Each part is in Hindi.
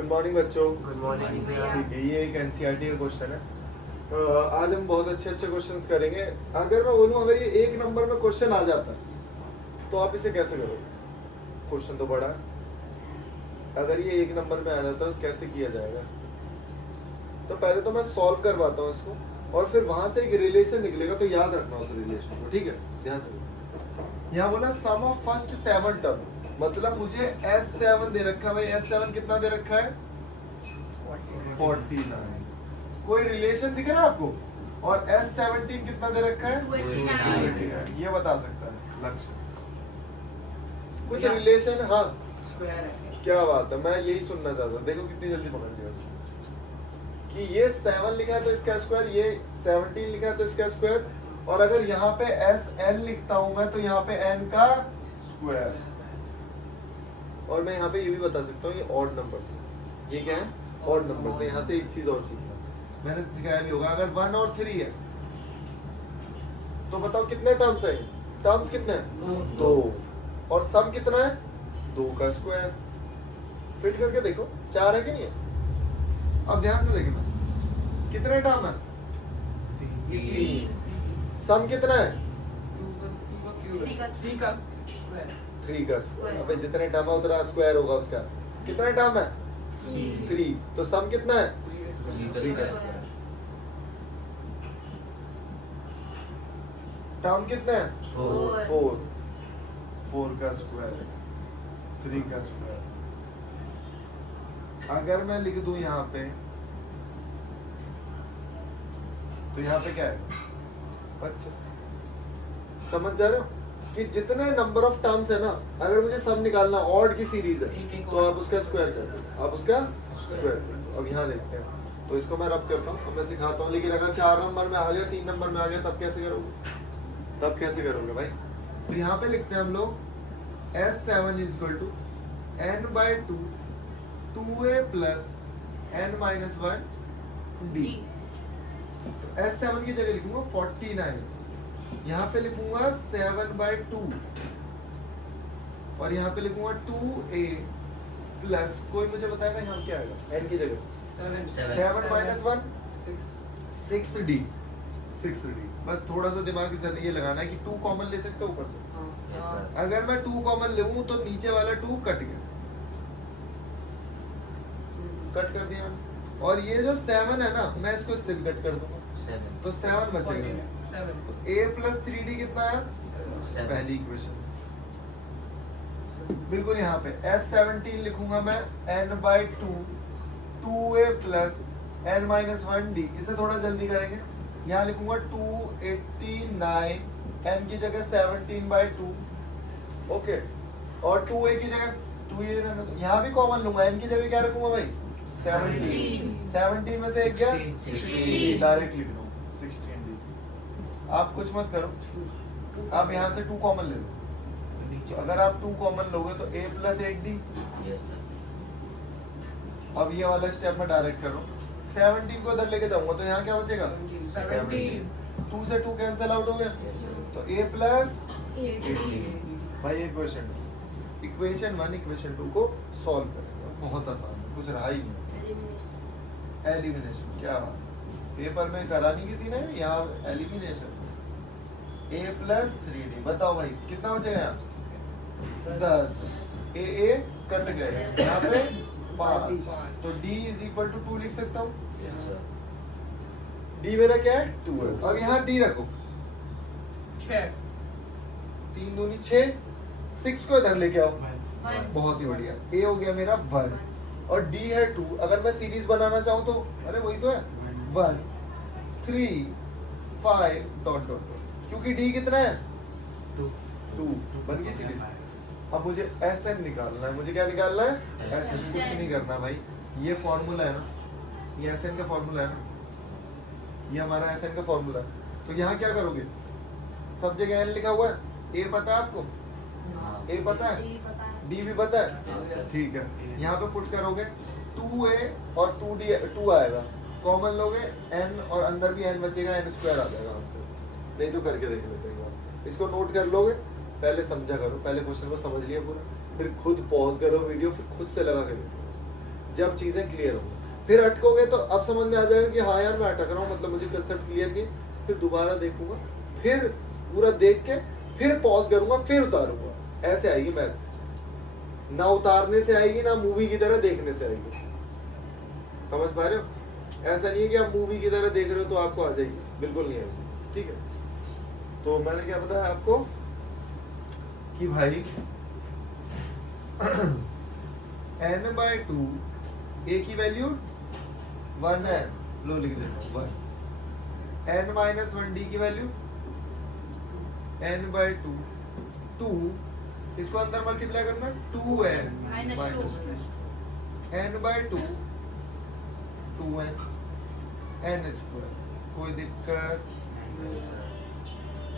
गुड मॉर्निंग बच्चों। गुड मॉर्निंग भैया। ठीक है, ये एक एनसीईआरटी का क्वेश्चन है। आज हम बहुत अच्छे अच्छे क्वेश्चंस करेंगे। अगर मैं बोलूं अगर ये एक नंबर में क्वेश्चन आ जाता तो आप इसे कैसे करोगे? क्वेश्चन तो बड़ा है। अगर ये एक नंबर में आ जाता तो कैसे किया जाएगा इसको? तो पहले तो मैं सॉल्व करवाता हूँ इसको और फिर वहां से एक रिलेशन निकलेगा, तो याद रखना उस रिलेशन को। ठीक है, ध्यान से। यहाँ बोला सम ऑफ फर्स्ट 7 टर्म, मतलब मुझे S7 दे रखा है भाई। S7 कितना दे रखा है? 49। कोई रिलेशन दिख रहा है आपको? और S17 कितना दे रखा है? 29। ये बता सकता है लक्ष्य कुछ रिलेशन। हाँ, क्या बात है, मैं यही सुनना चाहता हूँ। देखो कितनी जल्दी पकड़ लिया कि ये 7 लिखा है तो इसका स्क्वायर, ये 17 लिखा है तो इसका स्क्वायर, और अगर यहाँ पे SN लिखता हूं मैं तो यहाँ पे N का स्क्वायर। और मैं यहाँ पे ये भी बता सकता हूँ ये ऑड नंबर से। ये क्या है? ऑड नंबर से। यहाँ से एक चीज और सीखना मैंने सिखाया भी होगा। अगर 1 और 3 है तो बताओ कितने टर्म्स है? टर्म्स कितने हैं? 2। और सम कितना है? 2 का स्क्वायर। फिट करके देखो 4 है कि नहीं है? अब ध्यान से देखना कितने टर्म है? 3। सम कितना है? 3 का स्क्वायर। अबे जितने टर्म है उतना स्क्वायर होगा उसका। कितना टर्म है? 3। तो सम कितना है? 3 का स्क्वायर। टर्म कितने हैं? 4 का स्क्वायर, 3 का स्क्वायर। अगर मैं लिख दूं यहाँ पे तो यहाँ पे क्या है? 25। समझ जा रहे हो कि जितने नंबर ऑफ टर्म्स है ना, अगर मुझे सम निकालना, ऑड की सीरीज है तो आप उसका स्क्वायर कर दो, आप उसका स्क्वायर कर दो। अब यहाँ देखते हैं, तो इसको मैं रब करता हूँ, मैं सिखाता हूँ। लेकिन अगर 4 नंबर में आ गया, 3 नंबर में आ गया, तब कैसे करोगे? तब कैसे करोगे भाई? तो यहाँ पे लिखते हैं हम लोग S7 equal to n/2 2a plus n-1 d। तो S7 की जगह लिखूंगा 49, यहाँ पे लिखूंगा 7/2 और यहाँ पे लिखूंगा 2a प्लस, कोई मुझे बताएगा यहाँ क्या आएगा? n की जगह 7 - 1 6d। 6d। बस थोड़ा सा दिमाग से ये लगाना है कि 2 कॉमन ले सकते हो ऊपर से। अगर मैं 2 कॉमन लूं तो नीचे वाला 2 कट गया, कट कर दिया। और ये जो 7 है ना, मैं इसको इससे भी कट कर दूंगा तो 7 बचेगा। तो a प्लस 3d कितना है? पहली इक्वेशन। बिल्कुल यहाँ पे S17 लिखूंगा मैं n/2 2a plus n-1 d। इसे थोड़ा जल्दी करेंगे। यहाँ लिखूंगा 289, n की जगह 17/2। ओके, और 2a की जगह 2 ये रहना, तो यहाँ भी कॉमन लूंगा। n की जगह क्या रखूंगा भाई? 17 में से एक गया 16, डायरेक्ट लिख लो 16d। आप कुछ मत करो, आप यहाँ से 2 कॉमन ले लो। तो अगर आप 2 कॉमन लोगे तो a प्लस 8d। अब ये वाला स्टेप मैं डायरेक्ट कर रहा हूँ। 17 को इधर लेके जाऊंगा तो यहाँ क्या बचेगा? 17। 2 से 2 कैंसिल आउट हो गया, तो a प्लस 8d। भाई इक्वेशन 1 इक्वेशन 2 को सॉल्व करेंगे। बहुत आसान है, कुछ रहा ही नहीं। एलिमिनेशन, क्या पेपर में करा नहीं किसी ने? यहाँ एलिमिनेशन a प्लस 3d। बताओ भाई कितना बचेगा यहाँ? 10। a कट गए, यहाँ पे 5, तो d इज इक्वल टू 2 लिख सकता हूँ। d मेरा क्या है? 2 है। अब यहाँ d रखो 3 दूनी 6, 6 को इधर लेके आओ। बहुत ही बढ़िया। a हो गया मेरा 1 और d है 2। अगर मैं सीरीज बनाना चाहूँ तो अरे वही तो है 1 3 5 डॉट डॉट, क्योंकि d कितना है? 2 बन गई सीरीज। अब मुझे Sn निकालना है। मुझे क्या निकालना है? Sn। कुछ नहीं करना भाई, ये फॉर्मूला है ना, ये Sn का फॉर्मूला है ना, ये हमारा Sn का फॉर्मूला है। तो यहाँ क्या करोगे? सब जगह n लिखा हुआ है। a पता है आपको? a पता है? d भी पता है? ठीक है, यहाँ पे पुट करोगे 2a और 2d 2 आएगा, कॉमन लोगे n और अंदर भी n बचेगा, n स्क्वायर आ जाएगा आंसर। नहीं तो करके देख लेते हैं। इसको नोट कर लोगे, पहले समझा करो, पहले क्वेश्चन को समझ लिया पूरा, फिर खुद पॉज करो वीडियो, फिर खुद से लगा के देखो। जब चीजें क्लियर हो। फिर अटकोगे तो अब समझ में आ जाएगा कि हाँ यार मैं अटक रहा हूँ, मतलब मुझे कंसेप्ट क्लियर नहीं। फिर दोबारा देखूंगा, फिर पूरा देख के फिर पॉज करूंगा, फिर उतारूंगा। ऐसे आएगी मैथ्स, ना उतारने से आएगी ना मूवी की तरह देखने से आएगी। समझ पा रहे हो? ऐसा नहीं है कि आप मूवी की तरह देख रहे हो तो आपको आ जाएगी, बिल्कुल नहीं आएगी। ठीक है, तो मैंने क्या बताया आपको कि भाई n/2 a की वैल्यू 1 है, लो लिख देता हूँ 1। n-1d की वैल्यू n/2 2, इसको अंदर मल्टीप्लाई करना 2n n/2 2n n²। कोई दिक्कत?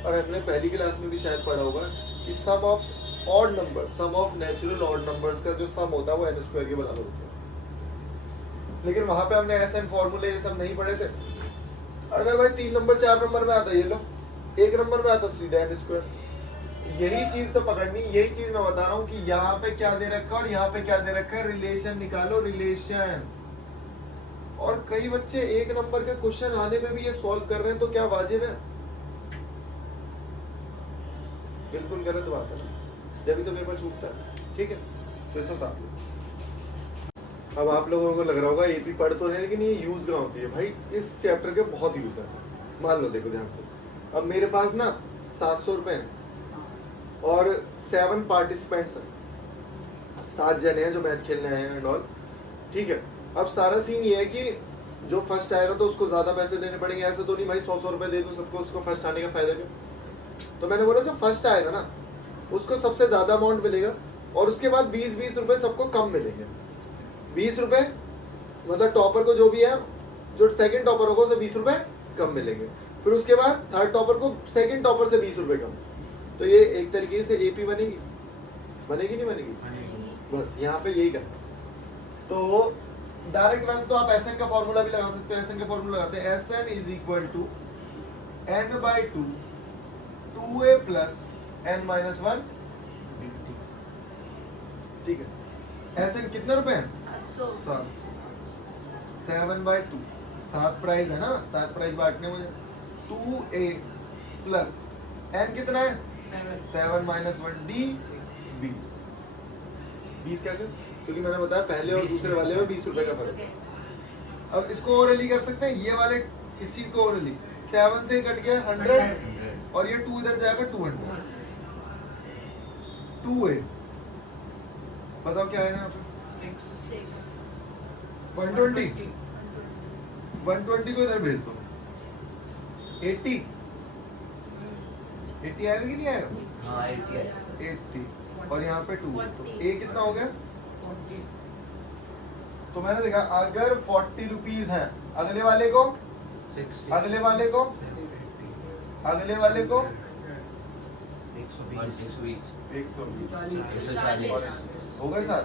और हमने पहली क्लास में भी शायद पढ़ा होगा कि sum of odd number, sum of natural odd numbers का जो सम होता है वो n² के बराबर होता है। लेकिन वहां पे हमने ऐसे फॉर्मूले ये सब नहीं पढ़े थे। अगर भाई 3 नंबर 4 नंबर में आता, ये लो 1 नंबर में आता सीधा n²। यही चीज तो पकड़नी, यही चीज मैं बता रहा हूँ कि यहाँ पे क्या दे रखा है और यहाँ पे क्या दे रखा है, रिलेशन निकालो, रिलेशन। और कई बच्चे 1 नंबर के क्वेश्चन आने में भी ये सॉल्व कर रहे हैं, तो क्या वाजिब है? बिल्कुल गलत बात है, जब तो पेपर छूटता है। ठीक है, तो इसको उतार लो। अब आप लोगों को लग रहा होगा एपी पढ़ तो नहीं, लेकिन ये यूज कहाँ होती है भाई? इस चैप्टर के बहुत यूज है। मान लो, देखो ध्यान से, अब मेरे पास ना 700 रुपए हैं और 7 पार्टिसिपेंट्स हैं, 7 जने हैं जो मैच खेलने आए हैं एंड ऑल। ठीक है, अब सारा सीन ये है कि जो फर्स्ट आएगा तो उसको ज्यादा पैसे देने पड़ेंगे। ऐसे तो नहीं भाई 100 रुपए दे दूं सबको, उसको फर्स्ट आने का फायदा क्यों? तो मैंने बोला जो फर्स्ट आएगा ना उसको सबसे ज्यादा अमाउंट मिलेगा, और उसके बाद 20-20 रुपए सबको कम मिलेंगे। 20 रुपए मतलब टॉपर को जो भी है, जो सेकंड टॉपर होगा उसे 20 रुपए कम मिलेंगे। फिर उसके बाद थर्ड टॉपर को सेकंड टॉपर से 20 रुपए कम। तो ये एक तरीके से एपी बनेगी, बनेगी नहीं बनेगी? बस यहाँ पे यही करना। तो डायरेक्ट वैसे तो आप एसएन का फॉर्मूला भी लगा सकते हो। एसएन का फॉर्मूला लगाते हैं, SN is equal to n/2 2a plus n-1। ठीक है, एसएन कितने रुपए हैं? 700। 7/2, 7 प्राइस है ना, 7 प्राइस बांटने मुझे। 2a प्लस n कितना है? 7-1d 20। 20 कैसे? क्योंकि मैंने बताया पहले और दूसरे वाले में 20 रुपए का फर्क है। अब इसको ओरली कर सकते हैं, ये वाले इस चीज को ओरली 7 से कट गया 100 और ये 2 इधर जाएगा 200। 2a बताओ क्या आएगा यहाँ पे? 120। 120 को इधर भेज दो, 80 आएगा कि नहीं आएगा? हाँ 80 आएगा। 80 और यहाँ पे 2, तो a कितना हो गया? 40। तो मैंने देखा अगर 40 रुपीज है, अगले वाले को 60, अगले वाले को 120 हो गए साथ।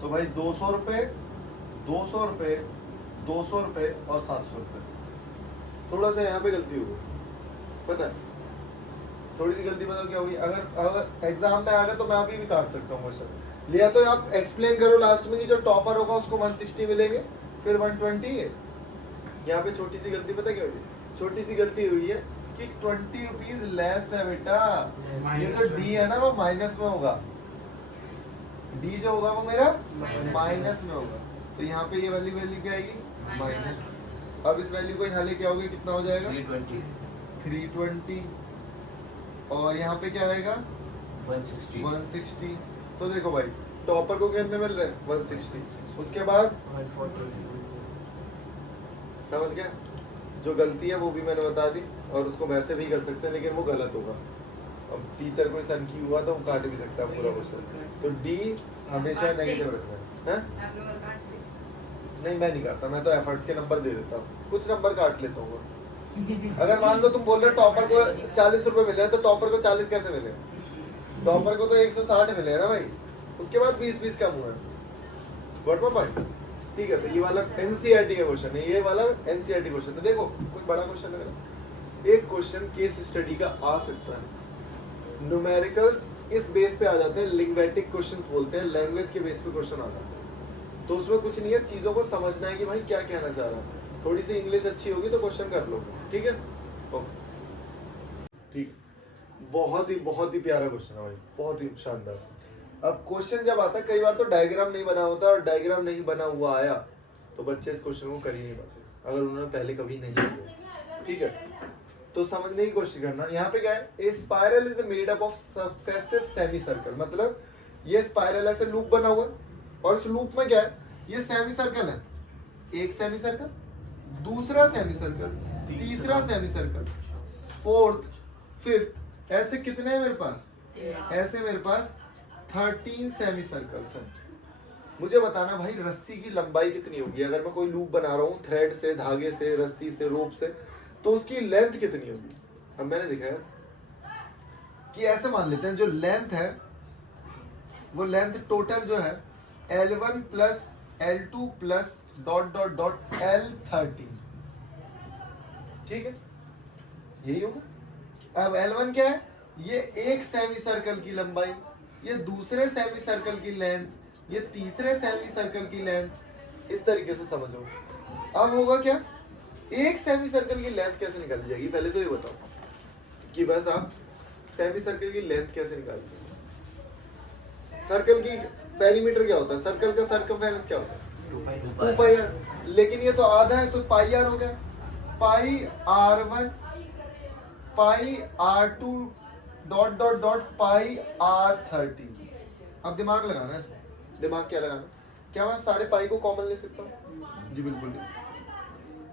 तो भाई 200 रुपए 200 रुपए 200 रुपए और 700 रुपए। थोड़ा सा यहाँ पे गलती हो गई, पता है थोड़ी सी गलती। बताओ क्या होगी? अगर एग्जाम में आ गए तो मैं अभी भी काट सकता हूँ क्वेश्चन। लिया तो आप एक्सप्लेन करो लास्ट में कि जो टॉपर होगा उसको 160 मिलेंगे, फिर 120 है। यहाँ पे छोटी सी गलती पता क्या हुई? छोटी सी गलती हुई है कि 20 रुपीज लेस है बेटा। ये जो डी है ना वो माइनस में होगा, डी जो होगा वो मेरा माइनस में होगा। तो यहाँ पे ये वैल्यू क्या आएगी? माइनस। अब इस वैल्यू को यहाँ लेके आओगे कितना हो जाएगा? 320 और यहाँ पे क्या आएगा? 160। तो देखो भाई टॉपर को कितने मिल रहे हैं? 160। उसके बाद 140। समझ गया? जो गलती है वो भी मैंने बता दी, और उसको वैसे भी कर सकते हैं लेकिन वो गलत होगा। अब टीचर कोई सनकी हुआ तो वो काट भी सकता है पूरा क्वेश्चन। तो डी हमेशा नेगेटिव रखना है। नहीं मैं नहीं काटता, मैं तो एफर्ट्स के नंबर दे देता हूँ, कुछ नंबर काट लेता हूँ। अगर मान लो तुम बोल रहे हो टॉपर को 40 रुपए मिले तो टॉपर को 40 कैसे मिले? टॉपर को तो 160 मिले ना भाई, उसके बाद 20 कम हुआ। What my point? ठीक है, तो ये वाला एनसीईआरटी का क्वेश्चन है, ये वाला एनसीईआरटी क्वेश्चन है। देखो कुछ बड़ा क्वेश्चन लग रहा है। एक क्वेश्चन केस स्टडी का आ सकता है, न्यूमेरिकल्स इस बेस पे आ जाते हैं, लिंग्विस्टिक क्वेश्चंस बोलते हैं, लैंग्वेज के बेस पे क्वेश्चन आता है। तो उसमें कुछ नहीं है, चीज़ों को समझना है कि भाई क्या कहना चाह रहा है। थोड़ी सी इंग्लिश अच्छी होगी तो क्वेश्चन कर लो, ठीक है? ओके, ठीक। बहुत ही प्यारा क्वेश्चन है भाई, बहुत ही शानदार। अब क्वेश्चन जब आता है, कई बार तो डायग्राम नहीं बना होता, और डायग्राम नहीं बना हुआ आया तो बच्चे इस क्वेश्चन को कर ही नहीं पाते, अगर उन्होंने पहले कभी नहीं किया, ठीक है? तो समझने की कोशिश करना। यहाँ पे क्या है, a spiral is made up of successive semi circle, मतलब ये स्पाइरल ऐसे लूप बना हुआ है, और इस लूप में क्या है, ये सेमी सर्कल है, एक सेमी सर्कल, दूसरा सेमी सर्कल, तीसरा सेमी सर्कल, फोर्थ, फिफ्थ, ऐसे कितने हैं मेरे पास? ऐसे मेरे पास 13 सेमी सर्कल्स हैं। मुझे बताना भाई रस्सी की लंबाई कितनी होगी, अगर मैं कोई लूप बना रहा हूँ थ्रेड से, धागे से, रस्सी से, रोप से, तो उसकी लेंथ कितनी होगी? अब मैंने दिखाया कि ऐसे मान लेते हैं, जो लेंथ है वो लेंथ टोटल जो है L1 plus L2 plus dot dot dot L13, ठीक है? यही होगा। अब L1 क्या है? ये एक सेमी सर्कल की लंबाई, ये दूसरे सेमी सर्कल की लेंथ, ये तीसरे सेमी सर्कल की लेंथ, इस तरीके से समझो। अब होगा क्या, एक सेमी सर्कल की लेंथ कैसे निकाली जाएगी? पहले तो ये बताओ कि बस आप सेमी सर्कल की लेंथ कैसे निकालते हैं। सर्कल की पेरीमीटर क्या होता है, सर्कल का सर्कमफेरेंस क्या होता है? 2 पाई आर, लेकिन ये तो आधा है तो पाई आर हो गया, पाई R1 पाई R2 डॉट डॉट डॉट पाई R13। अब दिमाग लगाना है इसमें, दिमाग क्या लगाना, क्या मैं सारे पाई को कॉमन ले सकता हूँ? जी बिल्कुल ले सकता हूं।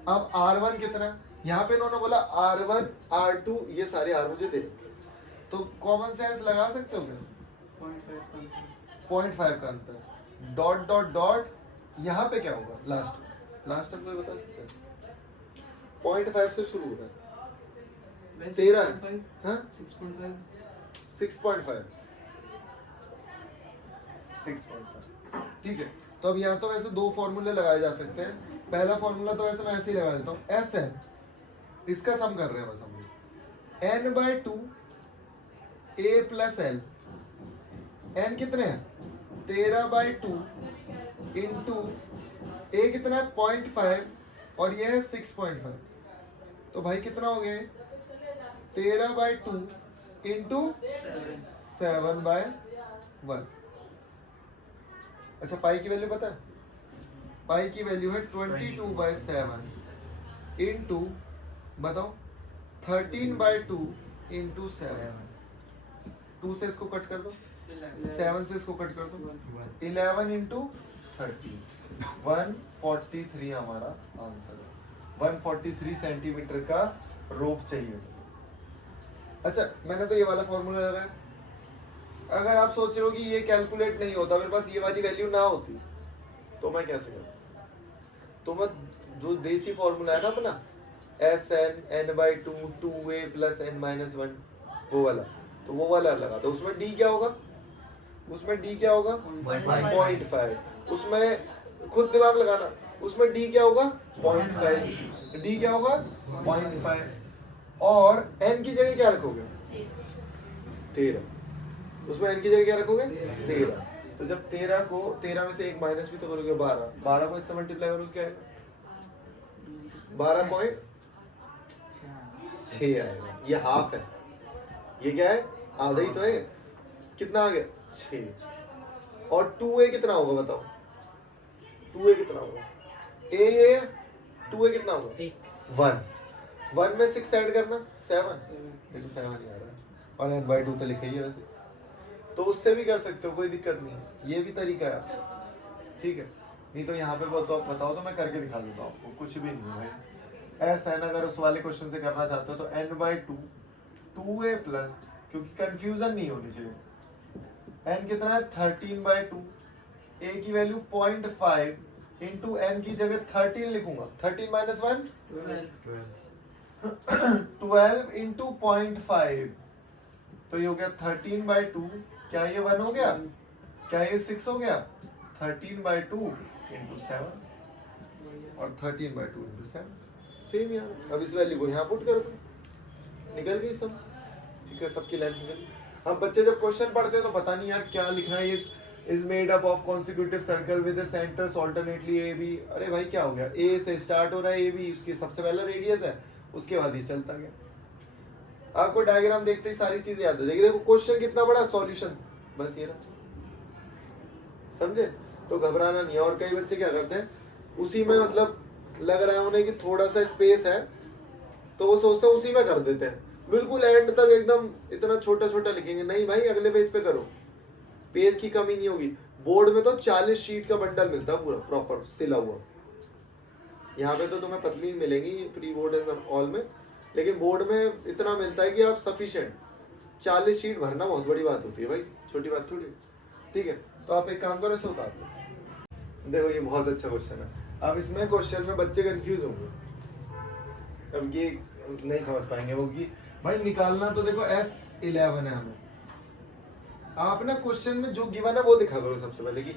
अब R1 कितना, यहाँ पे इन्होंने बोला R1 R2, ये सारे R मुझे दे, तो कॉमन सेंस लगा सकते हो क्या? 0.5 का अंतर, डॉट डॉट डॉट, यहाँ पे क्या होगा लास्ट टर्म कोई बता सकते हैं? 0.5 से शुरू होता है, 13, हाँ 6.5, ठीक है? तो अब यहाँ तो वैसे दो फॉर्मूले लगाए जा सकते हैं। पहला फॉर्मूला तो वैसे मैं ऐसे ही लगा देता हूँ, SN, इसका सम कर रहे हैं बस हम लोग, n/2 A plus L, n कितने हैं? 13/2 इंटू A कितना है? 0.5, और ये है 6.5, तो भाई कितना हो गया? 13/2 इंटू 7/1। अच्छा, पाई की वैल्यू पता है? पाई की वैल्यू है 22/7 इंटू, बताओ, 13/2 इंटू 7। 2 से इसको कट कर दो, 7 से इसको कट कर दो, 11 इंटू 13, 143 हमारा आंसर है। 143 सेंटीमीटर का रोप चाहिए। अच्छा, मैंने तो ये वाला फॉर्मूला लगाया। अगर आप सोच रहे हो कि ये कैलकुलेट नहीं होता, मेरे पास ये वाली वैल्यू ना होती, तो मैं कैसे करता? तो मैं जो देसी फॉर्मूला है ना अपना, SN n/2 2A plus n-1, वो वाला, तो वो वाला लगा। तो उसमें D क्या होगा? उसमें D क्या होगा? 0.5। उसमें खुद दिमाग लगाना, उसमें D क्या होगा? 0.5। D क्या होगा? 0.5। और N की जगह क्या रखोगे? 13। उसमें N की जगह क्या रखोगे? 13। तो जब 13 में से एक माइनस भी तो करोगे 12, 12 को इससे मल्टीप्लाई करोगे क्या आएगा? 12.6 आएगा। ये हाफ है, ये क्या है? आधा ही तो है। कितना आ गया? 6। और 2A कितना होगा बताओ? 2A कितना होगा? A 2A कितना होगा? 1 में 6 ऐड करना, 7। देखो 7 ही आ रहा है, और n/2 तो लिखा ही है वैसे, तो उससे भी कर सकते हो, कोई दिक्कत नहीं है। ये भी तरीका है, ठीक है? नहीं तो यहाँ पे बताओ तो मैं करके दिखा देता हूँ आपको, कुछ भी नहीं है भाई। SN अगर उस वाले क्वेश्चन से करना चाहते हो तो n/2 2A प्लस, क्योंकि कंफ्यूजन नहीं होनी चाहिए। n कितना है? 13/2, A की वैल्यू 0.5 इंटू n की जगह 13 लिखूंगा, 13 माइनस 1 12 इंटू 0.5, तो ये हो गया 13/2। क्या ये 1 हो गया? क्या ये 6 हो गया? 13/2 इंटू 7, और 13/2 इंटू 7 सेम यार। अब इस वैल्यू को यहाँ पुट कर दो, निकल गई सब, ठीक है? सबकी लेंथ निकल गई। अब बच्चे जब क्वेश्चन पढ़ते हैं तो पता नहीं यार क्या लिखा है, ये is made up of consecutive circle with the centres alternately A B. अरे भाई क्या हो गया, ए से स्टार्ट हो रहा है, ए बी उसकी सबसे पहला रेडियस है, उसके बाद ये चलता गया। आपको डायग्राम देखते ही सारी चीजें याद हो जाएगी। देखो क्वेश्चन कितना बड़ा, सॉल्यूशन बस ये रहा, समझे? तो घबराना नहीं है। और कई बच्चे क्या करते हैं, उसी में मतलब लग रहा है उन्हें कि थोड़ा सा स्पेस है तो वो सोचते हैं उसी में कर देते हैं, बिल्कुल एंड तक एकदम इतना छोटा छोटा लिखेंगे। नहीं भाई, अगले पेज पे करो, पेज की कमी नहीं होगी। बोर्ड में तो 40 शीट का बंडल मिलता है पूरा प्रॉपर सिला हुआ। यहाँ पे तो तुम्हें पतली मिलेगी प्री बोर्ड एंड ऑल में, लेकिन बोर्ड में इतना मिलता है कि आप सफिशिएंट। 40 शीट भरना बहुत बड़ी बात होती है भाई, छोटी बात थोड़ी। ठीक है, तो आप एक काम करो, ऐसे उतार दो। देखो ये बहुत अच्छा क्वेश्चन है। अब इसमें क्वेश्चन में बच्चे कंफ्यूज होंगे, अब ये नहीं समझ पाएंगे वो कि भाई निकालना तो देखो S11 है हमें। आप ना क्वेश्चन में जो गिवन है वो दिखा करो सबसे पहले कि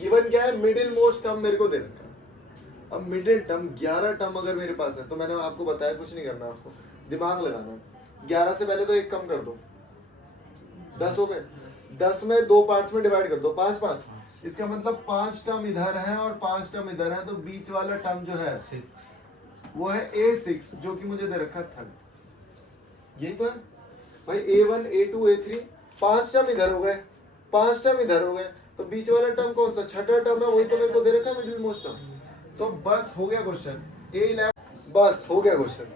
गिवन क्या है, मिडिल मोस्ट टर्म मेरे को दे रखा है। अब मिडिल टर्म 11 टर्म अगर मेरे पास है तो मैंने आपको बताया कुछ नहीं करना, आपको दिमाग लगाना है। 11 से पहले तो एक कम कर दो, 10 हो गए। 10 में 2 पार्ट्स में डिवाइड कर दो, 5 5। इसका मतलब 5 टर्म इधर है और 5 टर्म इधर है, तो बीच वाला टर्म जो है वो है A6 जो कि मुझे दे रखा है 3rd। यही तो है भाई, A1 A2 A3, 5 टर्म इधर हो गए, 5 टर्म इधर हो गए, तो बीच वाला टर्म कौन सा, छठा टर्म है, वही तो मेरे को दे रखा है मिडिल मोस्ट टर्म। तो बस हो गया क्वेश्चन A11, बस हो गया क्वेश्चन।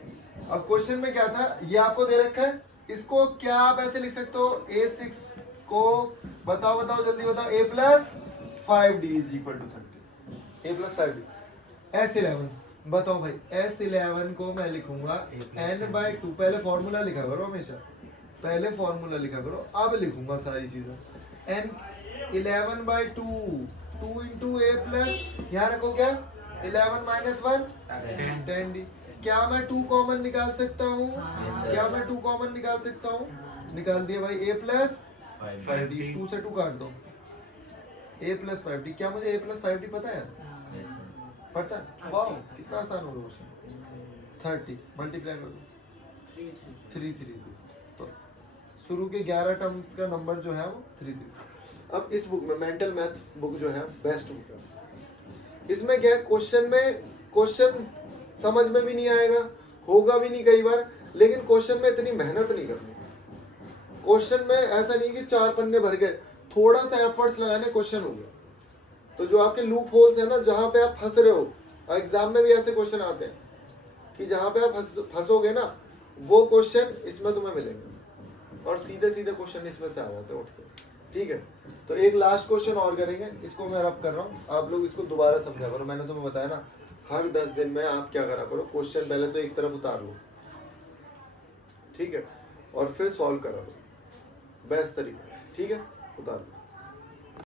अब क्वेश्चन में क्या था, ये आपको दे रखा है, इसको क्या आप ऐसे लिख सकते हो, A6 को बताओ बताओ जल्दी बताओ, A + 5D is equal to 30, A + 5D। S11 बताओ भाई, S11 को मैं लिखूंगा n/2, पहले फॉर्मूला लिखा करो हमेशा, पहले फॉर्मूला लिखा करो, अब लिखूंगा सारी चीजें। n11/2, 2 इंटू A प्लस, यहाँ रखो क्या, 11 - 1 10D। क्या मैं 2 कॉमन निकाल सकता हूँ? क्या मैं 2 कॉमन निकाल सकता हूँ? निकाल दिया भाई, A + 5D, 2 से 2 काट दो, A + 5D। क्या मुझे A + 5D पता है? पता है? वाह कितना आसान होगा क्वेश्चन। 30 मल्टीप्लाई कर दो, 3 3। तो शुरू के 11 टर्म्स का नंबर जो है वो 3 3। अब इस बुक में मेंटल मैथ बुक जो है बेस्ट बुक है। इसमें क्या है, क्वेश्चन समझ में भी नहीं आएगा, होगा भी नहीं कई बार, लेकिन क्वेश्चन में इतनी मेहनत नहीं करनी। क्वेश्चन में ऐसा नहीं कि 4 पन्ने भर गए, थोड़ा सा एफर्ट्स लगाने क्वेश्चन हो गया। तो जो आपके लूप होल्स है ना, जहां पे आप फंस रहे हो, एग्जाम में भी ऐसे क्वेश्चन आते हैं कि जहां पे आप फंसोगे ना, वो क्वेश्चन इसमें तुम्हें मिलेंगे, और सीधे सीधे क्वेश्चन इसमें से आ जाते हैं उठ के। ठीक है, तो एक लास्ट क्वेश्चन और करेंगे, इसको मैं रब कर रहा हूँ, आप लोग इसको दोबारा समझा करो। मैंने तुम्हें बताया ना, हर 10 दिन में आप क्या करा करो, क्वेश्चन पहले तो एक तरफ उतार लो, ठीक है, और फिर सॉल्व करा लो, बेस्ट तरीका। ठीक है, उतार लो।